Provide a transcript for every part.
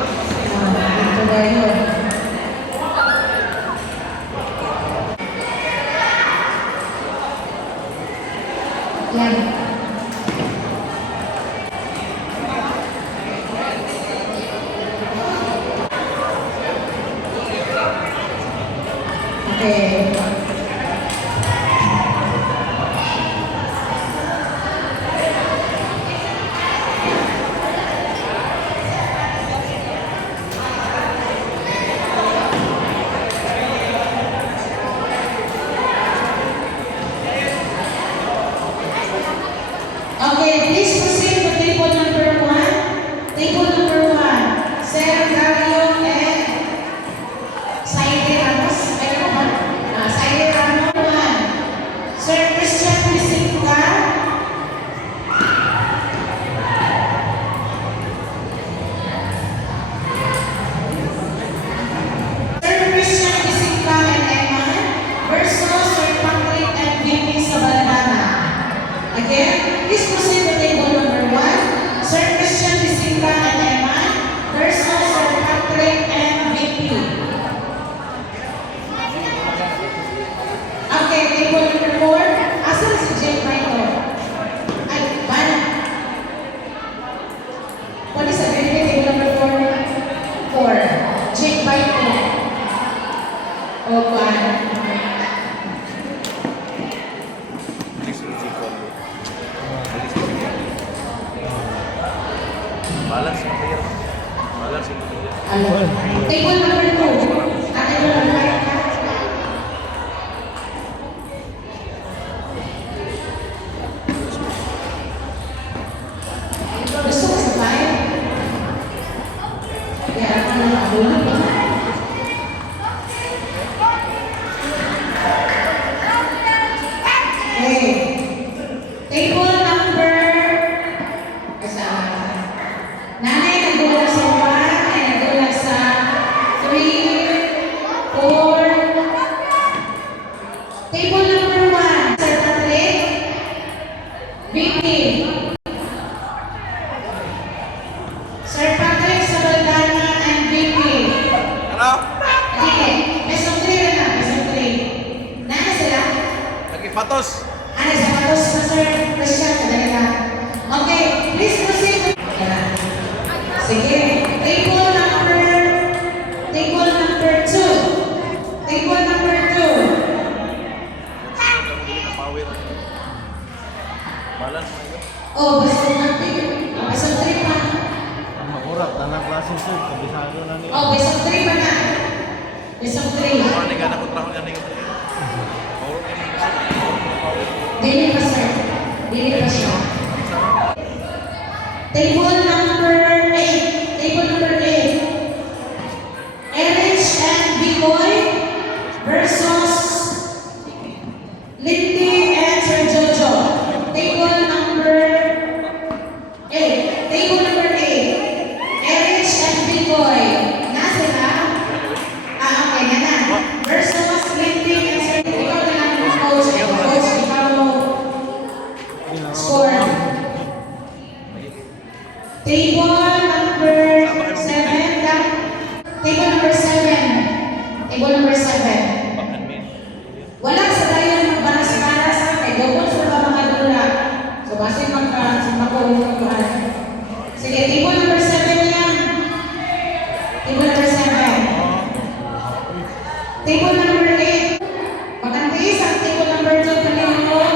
Dito na yun. Yan. Okay. Okay, please proceed to table number 1. Table number 1. Sir Dario and Saide Ramos. Ayun ba? Saide Ramos 1. Sir Christian Pisinga. Sir Christian Pisinga and Emma versus Sir Patrick and Vicky Sabaldana. Again, please proceed to table number 1. Sir Christian Pisinga and Emma versus Sir Patrick and Vicky. Okay, table number 4. Asan si Jake Michael? Ay, mana? Pwede sabihin niyo table number 4? 4. Jake Michael. O, paano? Balance yung player. Balance yung player. Table number 2. Ate mo lang kayo ka? Gusto ko sa bahay? Kaya ako lang ako lang. Okay. Table number... Kasama. Nanay nagdulag sa 1, ay nagdulag sa 3, 4. Table number 1, Sir Patrick, Vicky. Sir Patrick, Sabaldana, and Vicky. Ano? Okay, best of 3 na, best of 3. Nana sila? Nagkipatos. Ano sa patos na Sir Christian? Kadali na. Okay, please proceed. Sige. Table number 2. Table number 2. Balance na yun. Oh, basta natin. Basta 3 pa. Makurat, tanang klase sir, kabisado na niya. Oh, basta 3 pa na. Basta 3. Mga nagana ko trabaho niya nito. Dili pa sir. Dili pa siya. Table number 8. Table number 8. Erich and Bigoy versus Lindy and Sir Jojo. Table number 8. Table number 8. Erich and Bigoy. Nasa na? Okay, yan na. Versus Lindy and Sir Jojo. Ikaw na lang ang coach. Coach, ikaw mo. Score. Table number 7. Table number 7. Table number 7. Bakan min. Wala sa tayo magbanas-banas kay double sa mga dula. So, basta magkakulungan. Sige, table number 7 yan. Table number 7. Table number 8. Magantis ang table number 2 kanina ko.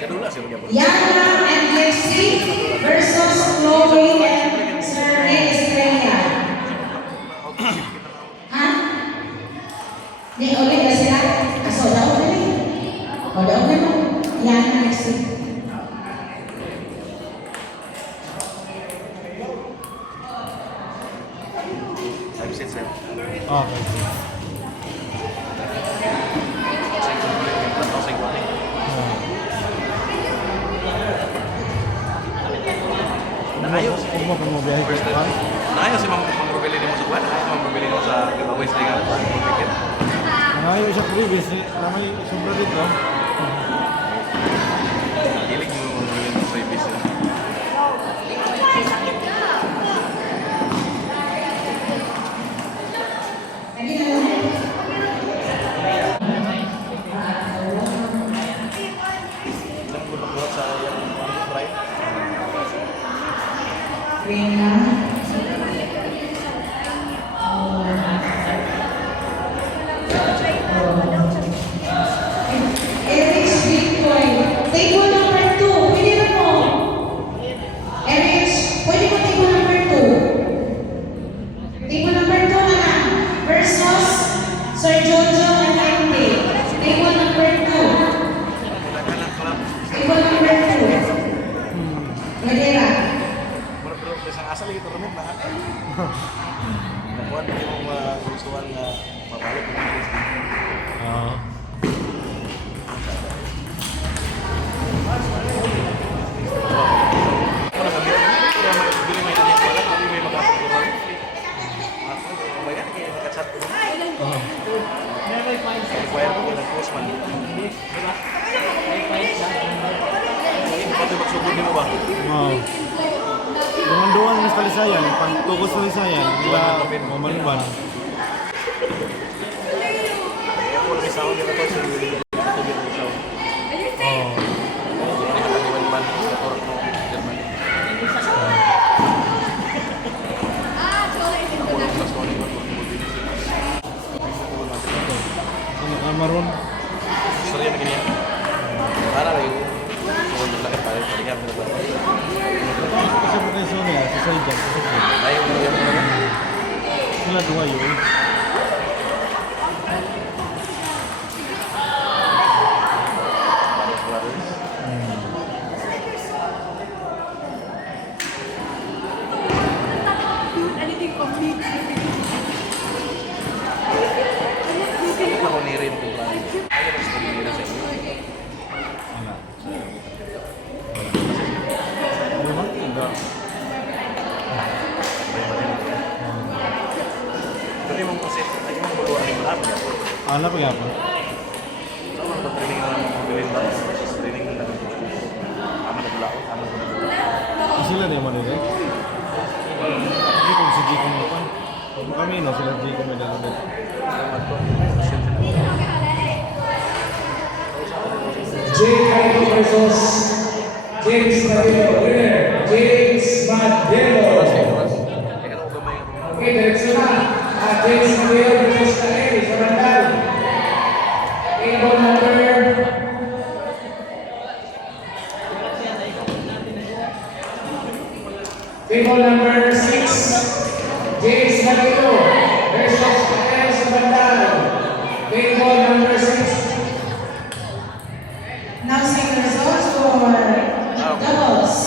Kadula siya magyapon. Yana and Lexi versus Chloe and Sir Estrella. Ha? Di ulit na sila? Kaso daw na rin. O daw na mo. Yana and Lexi. Sabi siya sir. Okay. Ayos. Huwag mo kung mabiyahe First ka time. pa. Ayaw si Mang Rubelin mo sa kuwan. Ayaw si Mang Rubelin mo sa giveaways na yung ticket. Nangayo siya previous, ramay sobra dito. Hilig yung Mang Rubelin mo sa ibis. Rina. Erich Bitcoin. Table number 2. Pwede na mo. Erich, pwede mo table number 2. Table number 2 na lang. Versus Sir Jojo and Ante. Table number 2. Table number 2. Pwede na. Muna pero isang asal lagi tournament na. Nakuha din yung gustuhan na mabalik ng mga Oo. Ako na kami. Kaya bili may tanya pala, bili may magkakaroon. Ako, bayan kayo nakachat ko. Oo. Require ko ng postman. Pati magsugod mo ba? Oo. Yung duwan ng Talisayan, yung pangtukos ng Talisayan, nila mamanban. Ako lang isa ko nila ko sa tubig ng isaw. Oo. Hindi nakaliwan man sa Torno, Germany. Ako lang plus ko nila ko. Ano kamaron? Sorry na ganyan. Para kayo. So, naglaki pa rin. Palihan mo na ba? Kasi po kayo Sonia, sa Saijan, sa Saijan. Ayaw mo na yan. Sila dua yun. Anything complete. Ako ni rin po. Ayaw na sa pagiging sa inyo. Ano? Ano ba? Hindi. Pero yung kasi, ay yung buluan ni Malabo. Ano pa nga po? So, mga training na lang mga gawin ba? Training na lang. Ama na bulao, ama na bulao. Sila na yung manila. Hindi kung si Jico mo pa. Kung kami no, sila Jico mo dahil. Salamat po. Pasensya na. J.I. versus James Madelo. Winner, James Madelo. Teka lang, gamay nga. Okay, diretso na. James Madelo versus Kael sa Randal. Table number Table number 6. James Madelo versus Kael sa Randal. Table number 6. Now see the results for doubles.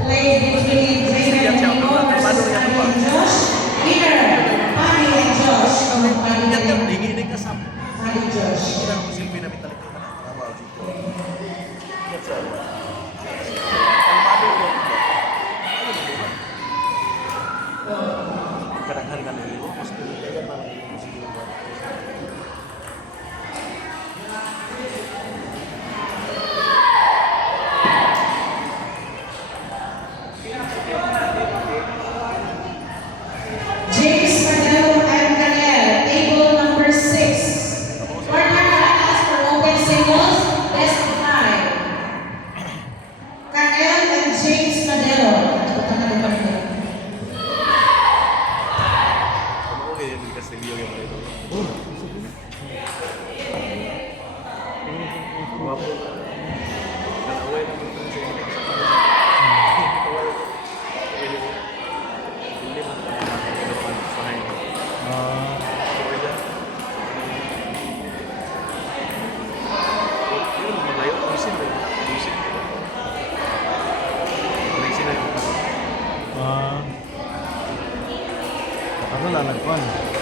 Played between Jason and Nico versus Paddy and Josh. Winner, Paddy and Josh. Paddy Josh. Kadang-kadang kan ini, mas kan malah musik ini. James Madelo and Daniel, table number 6. Partner finals for open singles, best of 5. Daniel and James Madelo. Kamu oke yang dikasih video yang itu. Walaupun dan awal yang penting saya ini ini Ano lalagpan?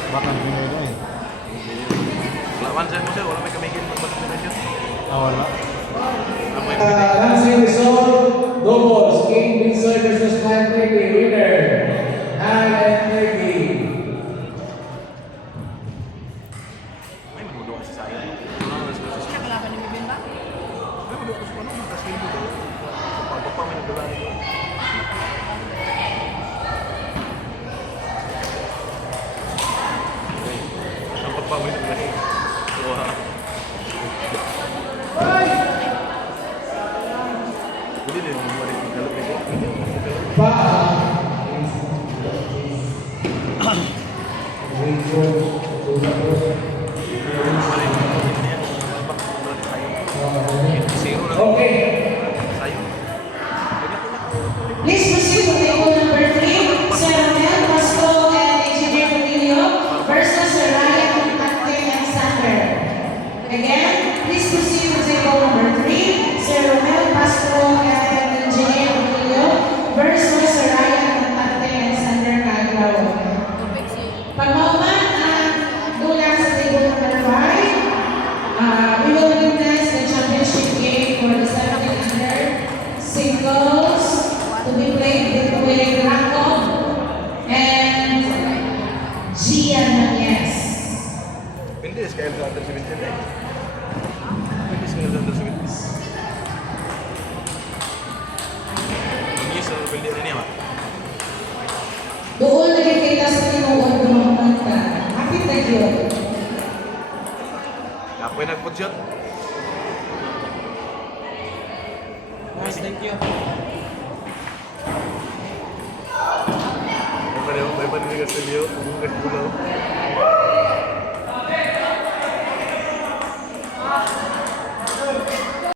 Bakang Pinoy na eh. Lawan saya masih wala may kamigin mag-combination. Wala. Apa yang pwede? Dancing result, doubles, King Windsor versus Clive Brady, winner, Alan Brady. May manudoa sa saya. Ano na sa Siya kalaban ni Bibin ba? May manudoa sa ano? Kasi hindi ko. Pagpapa may nagdala nito. Ang pagpapa may nagdala nito. Wah. Hindi din mo rin galap nito. Pa, Okay. Please proceed to table number 3, Sir Romel Pasco and Engineer Emilio versus Sir Ryan Contacte and Sander. Again, please proceed to table number 3, Sir Romel Pasco and Engineer Emilio versus Sir Ryan Contacte and Sander Caglao. Pagmauman ang dulang sa table number 5, we will witness the championship game for the 1700 singles to be played between Racco and Gian Nunez. Hindi, scale sa under 17 eh. Hindi, scale sa under 17. Hindi, sa building na niya, ma. Doon nakikita sa tinuod dumampan ka. Happy na yun. Ako'y nagput-shot. Nice, thank you. May paninigas sa liyo. Huwag kang gulaw.